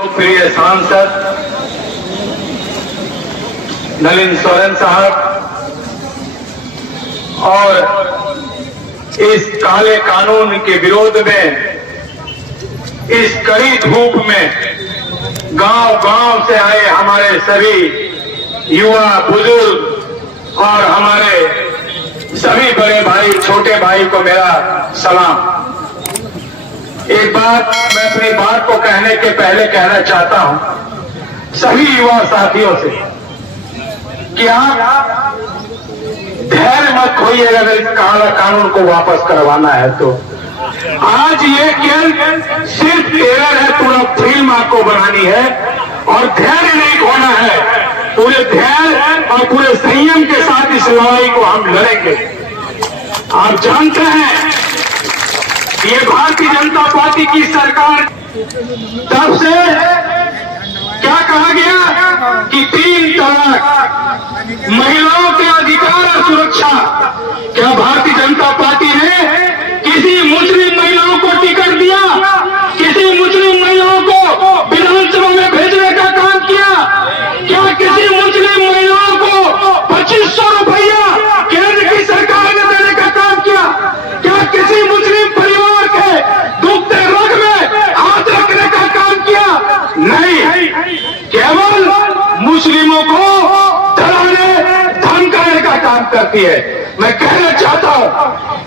प्रिय सांसद नलिन सोरेन साहब और इस काले कानून के विरोध में इस कड़ी धूप में गांव-गांव से आए हमारे सभी युवा बुजुर्ग और हमारे सभी बड़े भाई छोटे भाई को मेरा सलाम। एक बात मैं अपनी बात को कहने के पहले कहना चाहता हूं सभी युवा साथियों से कि आप धैर्य मत खोइएगा अगर इस काला कानून को वापस करवाना है तो। आज ये खेल सिर्फ टेलर है, पूरा फिल्म आपको बनानी है और धैर्य नहीं खोना है। पूरे धैर्य और पूरे संयम के साथ इस लड़ाई को हम लड़ेंगे। आप जानते हैं ये भारतीय जनता पार्टी की सरकार तब से क्या कहा गया कि 3 तलाक, महिलाओं के अधिकार और सुरक्षा। क्या भारतीय जनता पार्टी ने किसी मुस्लिम महिलाओं को टिकट दिया? किसी मुस्लिम महिलाओं को विधानसभा में भेजने का काम किया? क्या किसी मुस्लिम महिलाओं को 2500 रुपया केंद्र की सरकार ने देने का काम किया? क्या किसी मुस्लिम परिवार के दुखते रोग में हाथ रखने का काम किया? नहीं, केवल मुस्लिमों को डराने धमकाने का काम करती है। मैं कहना चाहता हूं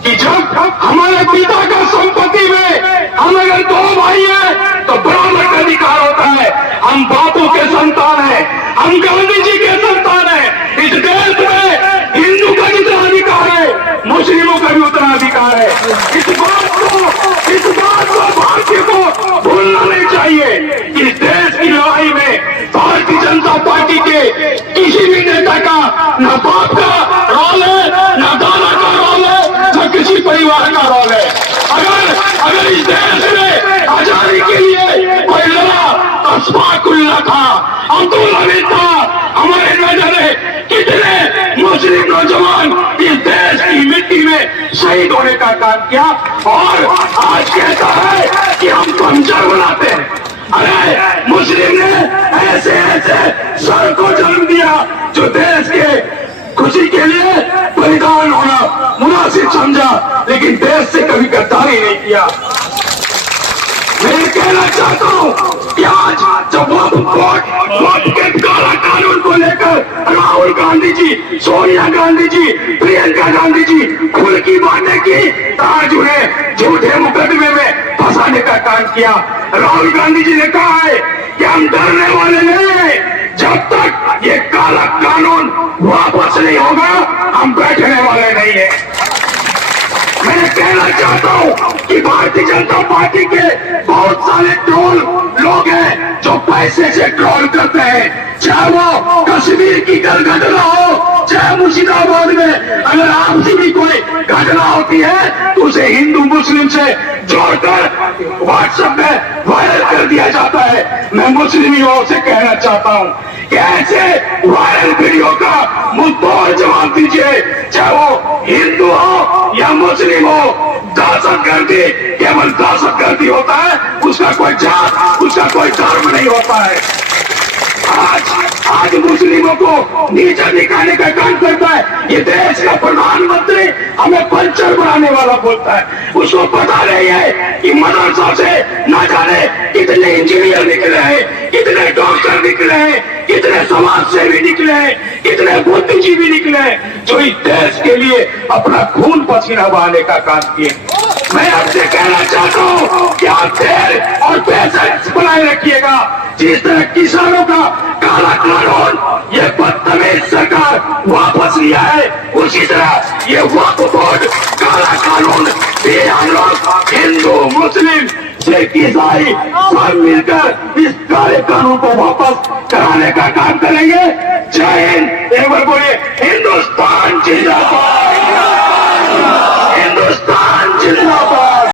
कि जब हमारे पिता का संपत्ति में हम अगर 2 भाई हैं तो बराबर का अधिकार होता है। हम बापू के संतान हैं, हम गांधी जी के संतान हैं। इस देश में हिंदू का जितना अधिकार है मुस्लिमों का भी उतना अधिकार है। इस बात को भारतीय को भूलना नहीं चाहिए कि इस देश की लड़ाई में भारतीय जनता पार्टी के किसी भी नेता का न बाप का रोल है, न दादा का रोल है, न किसी परिवार का रोल है। अगर इस देश में आजादी के लिए कोई लड़ा तो अस्फाकुल्लाह था, अब्दुल हमीद था। हमारे न जाने कितने मुस्लिम नौजवान इस देश की मिट्टी में शहीद होने का काम किया और आज कहता है कि हम पंचर बनाते हैं। अरे मुस्लिम ने ऐसे सर को जन्म दिया जो देश के खुशी के लिए बलिदान होना मुनासिब समझा, लेकिन देश से कभी गद्दारी नहीं किया। मैं ये कहना चाहता हूं कि आज जब वोट के काला कानून को लेकर राहुल गांधी जी, सोनिया गांधी जी, प्रियंका गांधी जी खुल की बातें की, आज उन्हें झूठे मुकदमे में फंसाने का काम किया। राहुल गांधी जी ने कहा है कि हम डरने वाले नहीं, जब तक ये काला कानून वापस नहीं होगा हम बैठने वाले नहीं है। मैं कहना चाहता हूं कि भारतीय जनता पार्टी के बहुत सारे ट्रोल लोग हैं जो पैसे से ट्रोल करते हैं, चाहे वो कश्मीर की घटना हो, चाहे मुर्शिदाबाद में अगर आपसी भी कोई घटना होती है तो उसे हिंदू मुस्लिम से जोड़कर व्हाट्सएप में वायरल कर दिया जाता है। मैं मुस्लिम युवाओं से कहना चाहता हूं कि ऐसे वायरल वीडियो का मुंहतोड़ जवाब दीजिए, चाहे वो हिंदू हो या मुस्लिम हो। दहशतगर्दी केवल दहशतगर्दी होता है, उसका कोई जात, उसका कोई धर्म नहीं होता है। आज मुस्लिमों को नीचे दिखाने का काम करता है। ये देश का प्रधानमंत्री हमें पंचर बनाने वाला बोलता है। उसको पता नहीं है कि मदरसा से ना जाने कितने इंजीनियर निकले हैं, कितने डॉक्टर निकले हैं, कितने समाज सेवी निकले हैं, कितने बुद्धिजीवी निकले हैं जो इस देश के लिए अपना खून पसीना बहाने का काम किए। मैं आपसे कहना चाहता हूं कि आप धैर्य और पेशेंस बनाए रखिएगा। जिस तरह किसानों का काला कानून ये बदतमीज सरकार वापस लिया है, उसी तरह ये वक्फ बोर्ड काला कानून भी हम लोग हिंदू मुस्लिम सिख ईसाई सब मिलकर इस काले कानून को वापस कराने का काम करेंगे। जय हिंद।